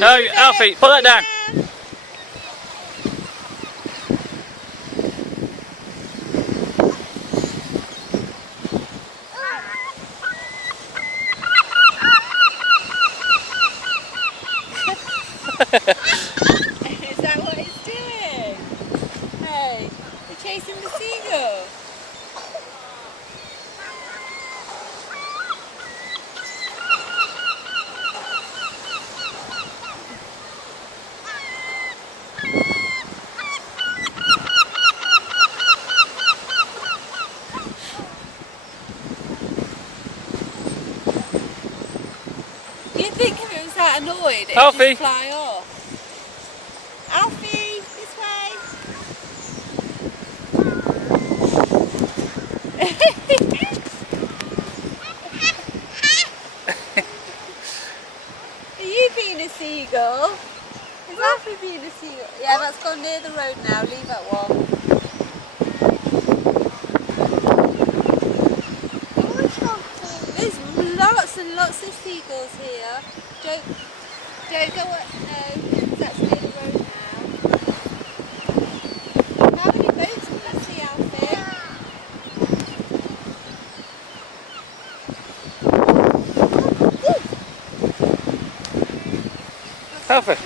No, Alfie, put that down. Is that what it's doing? Hey, we're chasing the seagull. You'd think if it was that annoyed, it'd Alfie. just fly off. Alfie, this way. Are you being a seagull? Is Alfie being a seagull? Yeah, that's gone near the road now. Leave that one. There's lots and lots of seagulls here. Don't go up. No, that's near the road now. How many boats can you see, Alfie? Alfie.